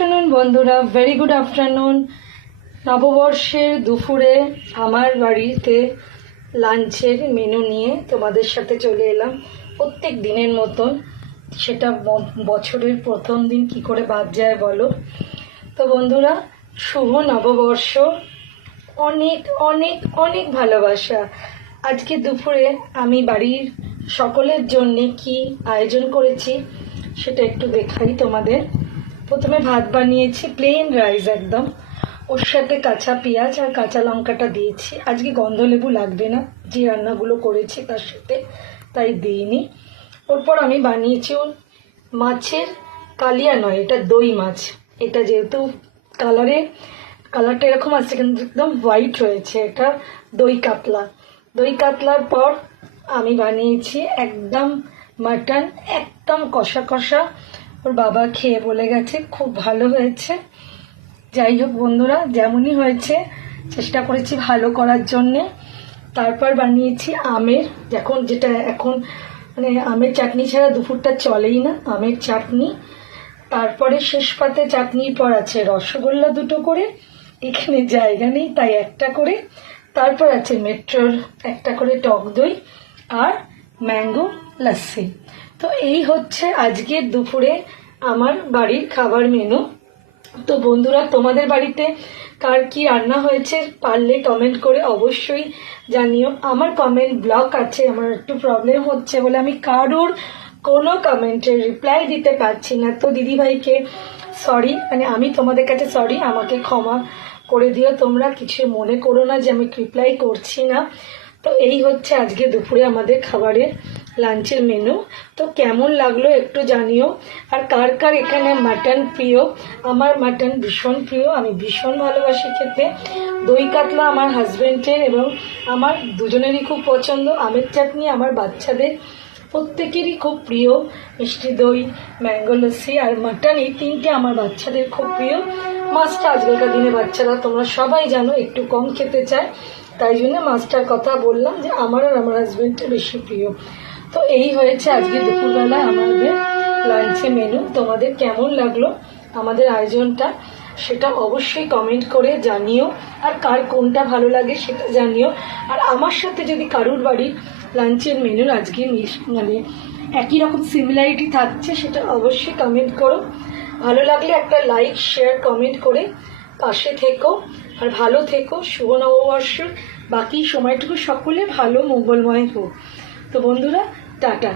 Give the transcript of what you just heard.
Afternoon বন্ধুরা, very good afternoon. নববর্ষের দুপুরে আমার বাড়িতে লাঞ্চের মেনু নিয়ে তোমাদের সাথে চলে এলাম প্রত্যেক দিনের মতন। সেটা বছরের প্রথম দিন কি করে বাদ যায় বলো। তো বন্ধুরা, শুভ নববর্ষ, অনেক অনেক অনেক ভালোবাসা। আজকে দুপুরে আমি বাড়ির সকলের জন্যে কি আয়োজন করেছি সেটা একটু দেখাই তোমাদের। প্রথমে ভাত বানিয়েছি, প্লেন রাইস একদম, ওর সাথে কাঁচা পেঁয়াজ আর কাঁচা লঙ্কাটা দিয়েছি। আজকে গন্ধলেবু লাগবে না, যে রান্নাগুলো করেছি তার সাথে, তাই দিইনি। ওরপর আমি বানিয়েছি মাছের কালিয়া নয়, এটা দই মাছ। এটা যেহেতু কালারটা এরকম আসছে কিন্তু একদম হোয়াইট রয়েছে, এটা দই কাতলা। দই কাতলার পর আমি বানিয়েছি একদম মাটন, একদম কষা কষা। ওর বাবা খেয়ে বলে গেছে খুব ভালো হয়েছে। যাই হোক বন্ধুরা, যেমনই হয়েছে চেষ্টা করেছি ভালো করার জন্যে। তারপর বানিয়েছি আমের, যেটা এখন মানে আমের চাটনি ছাড়া দুপুরটা চলেই না, আমের চাটনি। তারপরে শেষ পাতে চাটনির পর আছে রসগোল্লা দুটো করে, এখানে জায়গা নেই তাই একটা করে। তারপর আছে মেট্রোর একটা করে টক দই আর ম্যাঙ্গো লাস্সি। তো এই হচ্ছে আজকের দুপুরে আমার বাড়ির খাবার মেনু। তো বন্ধুরা, তোমাদের বাড়িতে কার কি রান্না হয়েছে পারলে কমেন্ট করে অবশ্যই জানিও। আমার কমেন্ট ব্লক আছে, আমার একটু প্রবলেম হচ্ছে বলে আমি কারোর কোনো কমেন্টের রিপ্লাই দিতে পারছি না। তো দিদিভাইকে সরি, মানে আমি তোমাদের কাছে সরি, আমাকে ক্ষমা করে দিও, তোমরা কিছু মনে করো না যে আমি রিপ্লাই করছি না। তো এই হচ্ছে আজকে দুপুরে আমাদের খাবারের লাঞ্চের মেনু। তো কেমন লাগলো একটু জানিও। আর কার কার এখানে মাটন প্রিয়, আমার মাটন ভীষণ প্রিয়, আমি ভীষণ ভালোবাসি খেতে। দই কাতলা আমার হাজব্যান্ডের এবং আমার দুজনেরই খুব পছন্দ। আমের চাটনি আমার বাচ্চাদের প্রত্যেকেরই খুব প্রিয়। মিষ্টি দই, ম্যাঙ্গো লস্যি আর মাটন, এই তিনটে আমার বাচ্চাদের খুব প্রিয়। মাছটা আজকালকার দিনে বাচ্চারা তোমরা সবাই জানো একটু কম খেতে চায়, তাই জন্য মাছটার কথা বললাম যে আমার আর আমার হাজব্যান্ডের বেশি প্রিয়। তো এই হয়েছে আজকে দুপুরবেলায় আমাদের লাঞ্চে মেনু। তোমাদের কেমন লাগলো আমাদের আয়োজনটা সেটা অবশ্যই কমেন্ট করে জানিও। আর কার কোনটা ভালো লাগে সেটা জানিও। আর আমার সাথে যদি কারুর বাড়ির লাঞ্চের মেনুর আজকে মানে একই রকম সিমিলারিটি থাকছে সেটা অবশ্যই কমেন্ট করো। ভালো লাগলে একটা লাইক, শেয়ার, কমেন্ট করে পাশে থেকো। আর ভালো থেকো। শুভ নববর্ষের বাকি সময়টুকু সকলে ভালো মঙ্গলময় হোক। তো বন্ধুরা, টাটা।